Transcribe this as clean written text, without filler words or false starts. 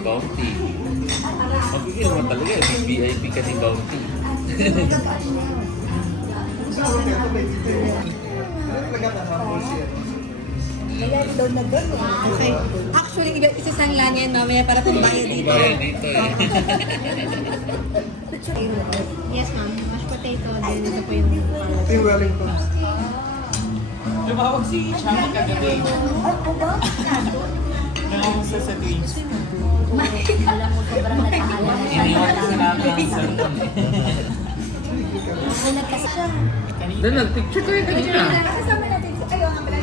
Bounty. Magiging naman talaga, VIP ka ni Bounty. Kaya doon na doon. Okay. Actually, isasangla niya yan mamaya para pumbayad dito. Pumbayad dito eh. Yes, ma'am. Mashed potato. Then ito po yung Ito yung Wellington. Tumawag si Chami kagabi. Nang sasabihin. alam mo, sobrang nag-aalala na siya. Iniwan kasi namin ang cellphone eh. Nagkasa siya. Doon, nag-picture ko yun kanina. Kasama natin. Ayaw nga pala.